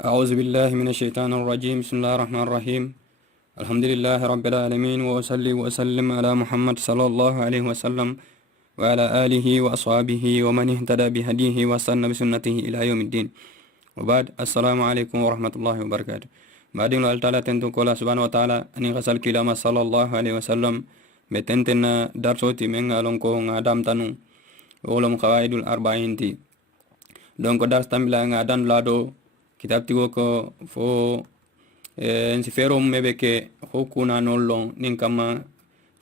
أعوذ بالله من الشيطان الرجيم. بسم الله الرحمن الرحيم. الحمد لله رب العالمين، وأصلي وأسلم على محمد صلى الله عليه وسلم وعلى آله وأصحابه ومن اهتدى بهديه واستنى بسنته إلى يوم الدين. وبعد، السلام عليكم ورحمة الله وبركاته. بعدين الله تعالى تنتو كلا سبحانه وتعالى أن غسل كلام صلى الله عليه وسلم بتنتنا درسوتي من علونكو عدم تنو ولم قواعد الأربعين تي. دونك درس تملا عدن لادو kitab tigo ko fo en si fero mebe ke hokuna nollo nin kama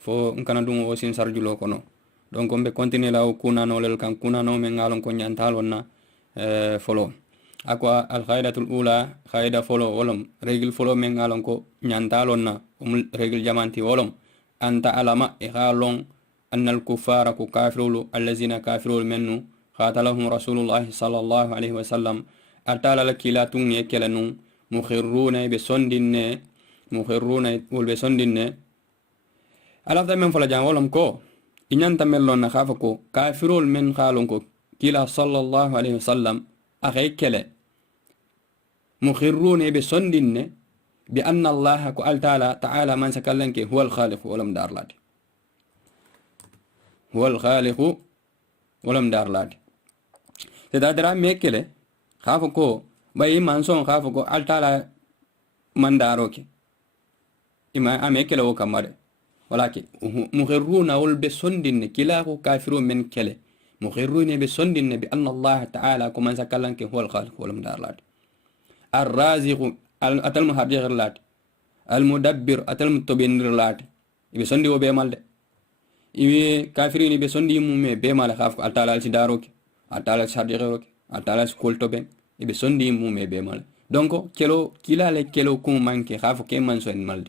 fo nkana dum o sin sarjulo kono. Donc on be continuer la hokuna nolel kan kuna no men ngalon ko nyantal wonna folo akwa al qaidatul ula qaida folo wolom regel folo men ngalon ko nyantal wonna regel jamanti wolom anta alama ihalon anna al kuffara ku kafirulu allazina kafirul minnu qatalahum rasulullah sallallahu alaihi wasallam atala la kila tungne kelanu mukhirruna be sondinne mukhirruna wol be sondinne ala da men fala jang wolom ko inyanta mellon na khafa ko kafirul men khalon ko kila sallallahu alaihi wasallam akhay kele mukhirruna be sondinne bi anna allah ko altala ta'ala man sakallanke huwa al khaliq walam darlati huwa al khaliq walam darlati tadadra mekele khafa ko bay manson khafa ko altala mandaro ke ima ame kele o kamare walaki mughirruna wal be sondinne kila ko kafiru men kele mughirruna be sondinne bi anna allah ta'ala ko man sakalan ke huwal khaliq wal mudarlat ar-raziq atal muhadir lat al mudabbir atal mutobinir lat be sondi o be malde iwi kafirini be sondi mumme be mal khaf ko altala al sidaro ke altala sadiro ke atala skolto ben ibe sondi mume be mal donc kelo kilale kelo kum manke khafo ke man son mal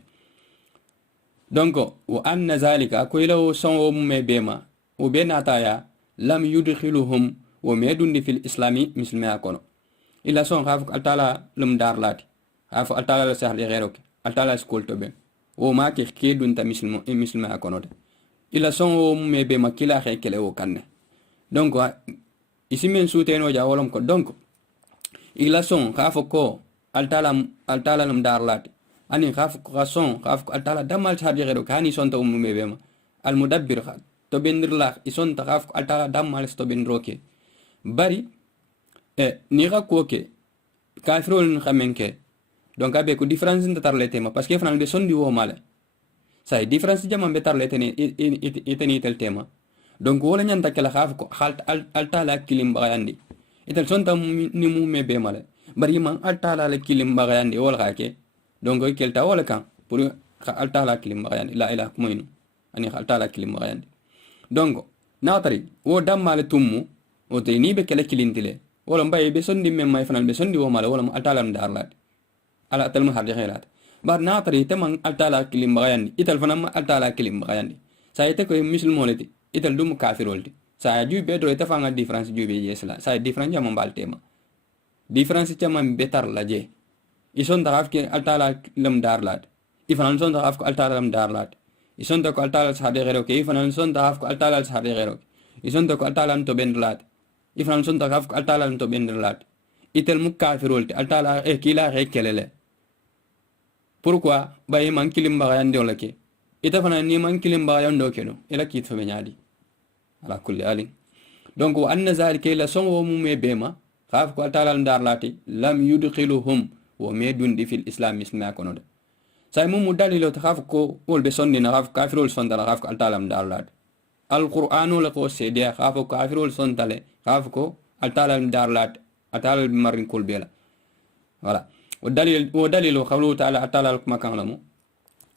donc wa anna zalika ko ilo son o mume be ma o be nataya lam yudkhiluhum wa medundi fil islami muslima kono ila son khafo atala lum dar lati khafo atala la sahli gheroke atala skolto ben o ma ke kedun ta muslima kono ila son o mume be ma kila khe kele o kanne donc isimen suteno ja wolom ko donc ila son khafo ko altala num darlat ani khafo ko son khafo altala damal hadi gero kani son to mume bema al mudabbir khat to bendirla ison ta khafo altala damal to bendroke bari ni ga ko ke kafirol khamenke donc abe ko difference nda tarle tema parce que fran be son di wo male say difference jama be tarle tene iteni tel tema donc wala nyanta kala khaf ko altala kilim bagandi itel sonta ni mume be male bari man altala la kilim bagandi wala khake donc kelta wala kan pour altala kilim bagandi la ilaha kumaynu ani altala kilim bagandi donc natari wo damale tummu o te ni be kala kilintile wala mbay be sondi mem may fanal be sondi wo male wala altala ndarlat ala tal mu harje khairat bar natari tamang altala kilim bagandi itel fanam altala kilim bagandi sayete ko musulmo leti itel dum kafirolti sa ju be do etafanga difference ju be yesla sa difference jam mbal tema difference tema betar la je ison daraf ke altala lam darlat ifan son daraf ko altala lam darlat ison to ko altala sa de gero ke ifan son daraf ko altala sa de gero ison to ko altala to bendlat ifan son daraf ko altala to bendlat itel mu kafirolti altala e kila re kelele pourquoi baye man kilim bagayande olake itafana ni man kilim bagayando keno ila kitfo be nyaadi ala kulli alin donc wa anna zalika la songo mume bema khaf ko talal ndar lati lam yudkhiluhum wa medundi fil islam misna kono de say mum dalilo khaf ko wol be sonni na khaf kafirul sondala khaf ko talam ndar lati al qur'anu la ko sede khaf ko kafirul sondale khaf ko talam ndar lati atal marin kul bela voilà wa dalilo qawlu ta'ala atalal makan lamu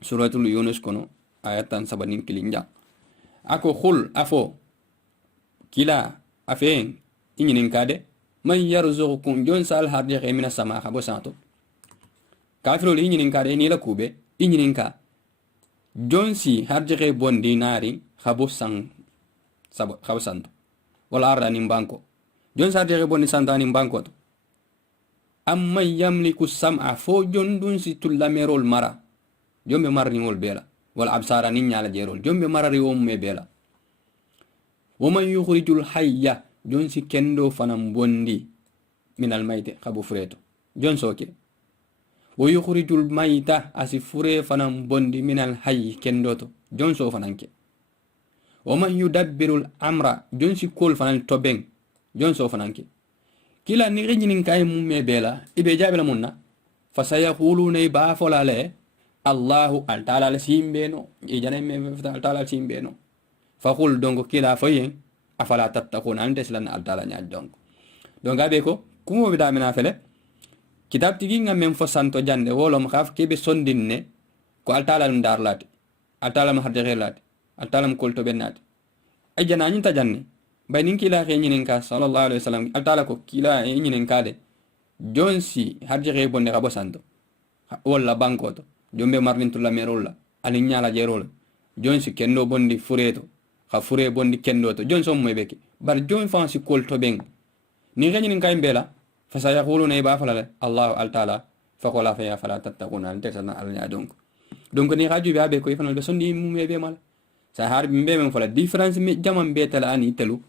suratul yunus kono ayatan sabanin kilinja ako khul afo kila afen inyinin kade man yarzuqukum jon sal harje mina sama khabo santo kafiro li inyinin kade ni la kube inyinin ka jon si harje bon dinari khabo sang sabo khabo santo wala arani banko jon sa harje bon santani banko to amma yamliku sam'a fo jon dun si tullamerol mara jombe marni wol bela wal absara nin nyala jerol jombe marari wo me bela ومن يخرج الحي جونسي كندو فنم بوندي من الميت خبو فريتو jon soke wo yukhrijul mayta asi fure fanan bondi minal hayy kendoto jon so fananke wa man yudabbirul amra jon si kol fanan toben jon so fananke kila ni rejinin kay mumme bela ibe jabela munna fasayaquluna ba folale Allahu ta'ala la simbeno ijane me ta'ala simbeno faqul donc kila fayen afala tattaquna andes lan ta'ala nya donc abe ko kumo be damina fele kitab tigi ngam men fo santo jande wolom khaf kebe sondinne ko ta'ala ndar lati ta'ala ma hadde lati ta'ala ma kolto benati ajana nyin tajanne baynin kila nyinin ka sallallahu alaihi wasallam ta'ala ko kila nyinin ka de jonsi hadde bonde rabo santo wala bankoto jombe marlintulla merolla ani nyala jerola jonsi kendo bondi fureto kha fure bondi kendo to jonso mo beke bar jon fansi kolto ben ni ganyinin kay mbela fa sayaquluna ba falala Allah ta'ala fa qala fa ya fala tattaquna anta sana alnya donc ni raju be abe ko ifanal be sondi mu mebe mal sa har be men fala difference mi jamam be tala ani telu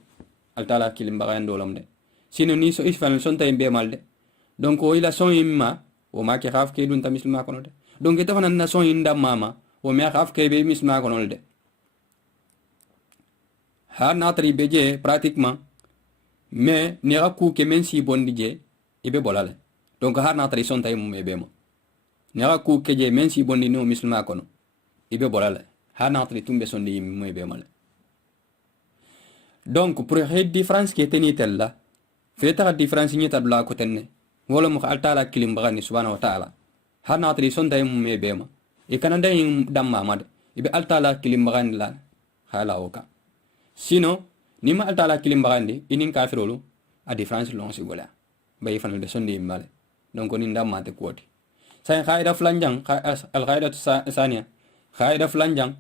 ta'ala kilim bagan dolam de sino ni so ifan son tay be mal de donc o ila son imma o ma ke khaf ke dun tamis ma kono de donc ita fana na son inda mama o me khaf ke be mis ma kono de ha na tri beje pratiquement mais ni raku ke men si bondi je ibe bolale donc ha na tri son tay mu mebe mo ni raku ke je men si bondi no mis ma kono ibe bolale ha na tri tumbe son di mu mebe mal donc pour cette différence qui était ni telle fait ta différence ni ta bla ko tenne wala mu ta'ala kilim bagani subhanahu wa ta'ala hana tri son day mu mebe ma e kana day dam mamad ibe ta'ala kilim bagani la hala oka sino nima ta'ala kilim bagani inin kafirolu a difference long si gola bay fanal de son di male donc ni ndam mate koti say khaida flanjang al khaida saniya khaida flanjang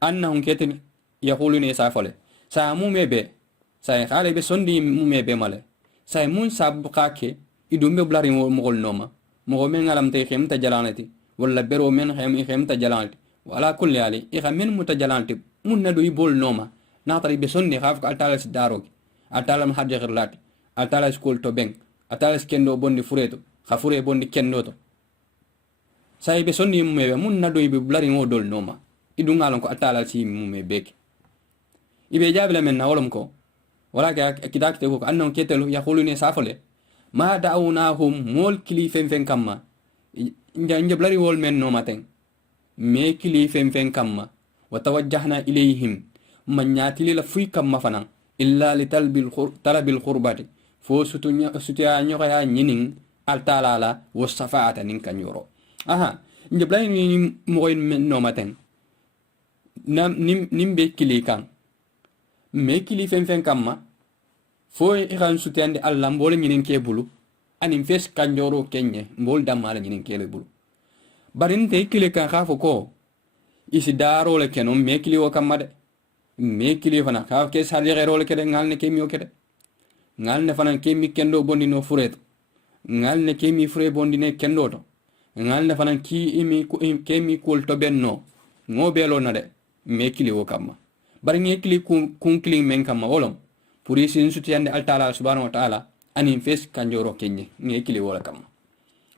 annahum ketin yaquluna safale sa mu mebe say khale be son di mu mebe male say mun sab khake idumbe blari mo gol noma mo men ngalam tay khim ta jalanati wala bero men khim ta jalanati wala kulli ali men mutajalanati mun na do ibol noma na tari be sonni khaf ka atala si daro atala ma hadje khirlati atala skol to ben atala skendo bondi fureto khafure bondi kendo to say be sonni mu me mun na do ibe blari mo dol noma idu ngalon ko atala si mu me bek ibe jabla men na wolom ko wala ka kidakte ko annon ketelu yaquluni safale ma da'awnahum mol kili fen kamma inja blari wol men no maten me kili fen kamma wa tawajjahna ilayhim man yatili la fuy kamma fana illa li talabil qurbati fo sutuya nyoya nyinin altalala wa safa'ata nin kanyoro aha inja blari ni moy men no maten nam nimbe kili kan me kili fen kamma fo iran sutende alla mbol nyinin ke bulu anim fes kanjoro kenye mbol damala nyinin ke le bulu barinte kile kan khafo ko isi daro le kenon me kili o kamade me kili fana khaf ke sali gero le kede ngalne ke mi o kede ngalne fana ke mi kendo bondi no furet ngalne ke mi fure bondi ne kendo to ngalne fana ki imi ke mi kol to benno ngo belo na de me kili o kamma bari nge kili kun kili men kamma wolom pour isin sutiyande ta'ala subhanahu wa ta'ala anin fes kanjoro kenye nge kili wala kamma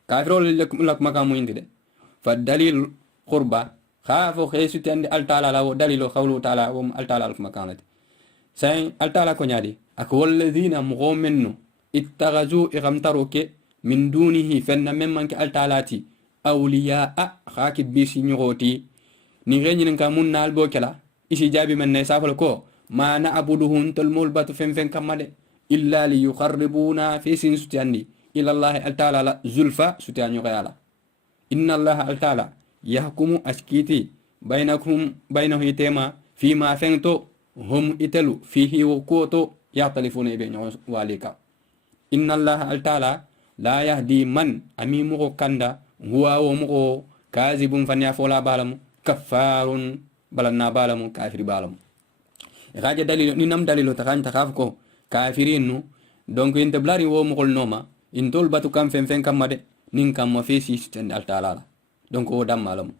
kafiro lak makamu indide fa dalil qurba khafo khesutiyande ta'ala la dalilu qawlu ta'ala wa ta'ala al makanat say ta'ala ko nyadi ak walladhina mu'minu ittaghazu ighamtaruke min dunihi fanna memman ka ta'alati awliya'a khakib bisi nyoti ni renyin ka mun nal bokela isi jabi man ne safal ko ma na'buduhum tulmul batu fen kamade illa li yuqarribuna fi sin sutiyandi ila Allah ta'ala la zulfa sutiyanyo kayala inna Allah ta'ala yahkumu askiti bainahu itema fima fento hum itelu fihi wuqutu yahtalifuna bi walika inna Allah ta'ala la yahdi man amimu kanda huwa wa mu kazibun fanya fola balamu kaffarun balanna balamu kafir balamu raja dalil ni nam dalilo takanta khaf ko kafirinu donc inte blari wo mo noma intol batu kam fen kamade nin kam ma fe system al taala donc o dam malam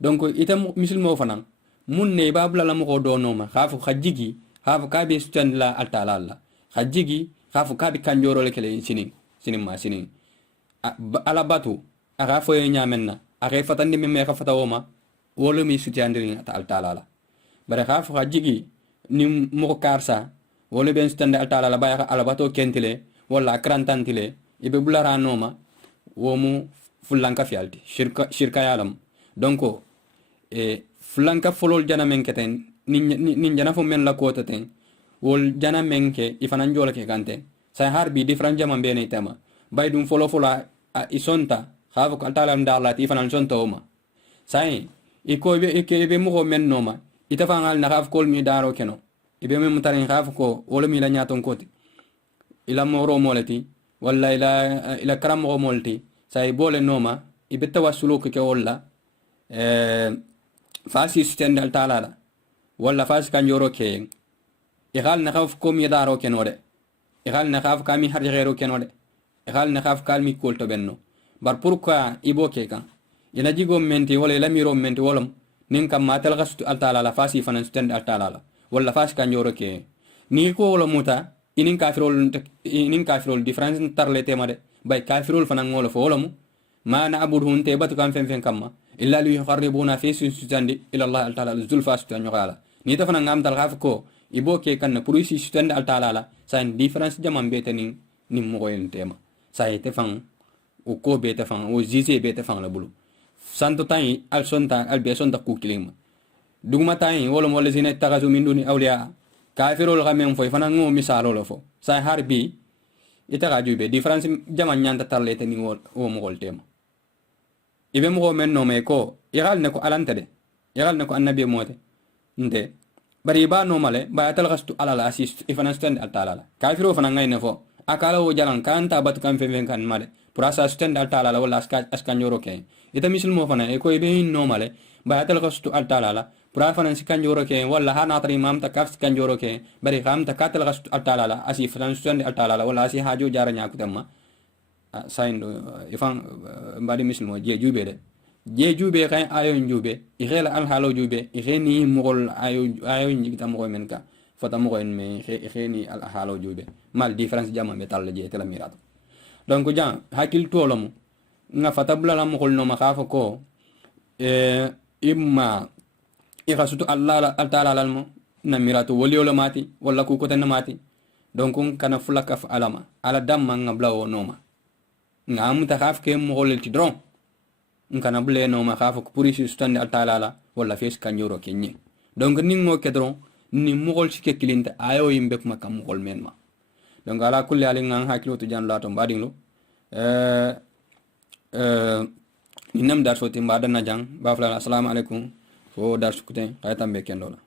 donc itam muslimo fanan mun ne babla lam ko do noma khaf khajigi khaf ka be system la al taala khajigi khaf ka be kanjoro le kele sinin ma sinin ala batu aga foye nyamenna aga fatandi me ka fata woma wolo mi sutiandiri ta altala bare kha fa jigi ni mo karsa wolo ben stande altala ba ya ala bato kentile wala krantantile ibe bulara noma womu fulanka fialti shirka yalam donc fulanka folol jana men keten nin jana fo men la kota ten wol jana men ke ifanan jola ke kante sai harbi different jama bene tema bay dum folo isonta khafo altala ndala ti fanan sonta oma sai iko be mo men noma itafangal na khaf kol mi daro keno ibe men mutarin khaf ko wala mi la nyaton koti ila moro molati walla ila karam mo molti sai bole noma ibe tawassulu ke walla fasi stand altala walla fasi kan yoro ke igal na khaf ko mi daro kenode igal na khaf kami har gero kenode igal na khaf kalmi kolto benno bar pourquoi iboke kan ina jigo menti wala la miro menti wolom nin kam matal gastu altala la fasi fanan stand altala wala fasi kan yoro ke ni ko wala muta inin kafirol difference tarle temade bay kafirol fanan ngolo fo wala mu ma na abudhun te batu kam fen kamma illa li yuqarribuna fi sujandi ila allah altala zulfa stu nyala ni ta fanan ngam dal gaf ko iboke kan na purisi stand altala sa difference jamam betani nim mo yen tema sa ite fan o ko beta fan o zize beta fan la bulu santo tay al sonta al be sonta ku kilima duguma tay wala mo lazina tagazu min duni awliya kafirul gamen fo fana ngo misalo lo fo sa harbi ita ga jube difference jama nyanta tarlete ni wol o mo gol tema ibe mo men no me ko igal ne ko alante de igal ne ko annabi mote nde bari ba no male ba tal gastu ala la assist ifana stand al talala kafiru fana ngay ne fo akala wo jalan kanta bat kam fe kan male pour assistant al talala wala askan yoro ke ita misil mo fana e ko ibe no male ba tal gastu al talala pour fana sikan yoro ke wala hana tri mam ta kaf sikan yoro ke bari kam ta katal gastu al talala asi fana stand al talala wala asi hajo jaranya kutamma saindo ifan badi misil mo je jube de je jube kay ayo jube igela al halo jube igeni mogol ayo nyigita mo men ka fata mo en me igeni al halo jube mal difference jama metal je tela mirato donc jan hakil tolomu nga fata bulala mo no ma khafa ko imma irasutu allah al taala almo na mirato woli wala mati wala ku ko tan mati donc kana fulaka fa alama ala damma ngabla wo noma ngam ta khaf ke mo golel ti dron nkana bule no ma khaf ko purisi stande al taala wala fes kanjuro kenye donc ning mo kedron ni mo gol sike kilinta ayo yimbe kuma kam mo gol menma donc ala kulli ali ngang hakilo to jan lato badinglo ni nam dar so timba dana jang ba fala assalamu alaikum fo dar sukute kaytam be kendola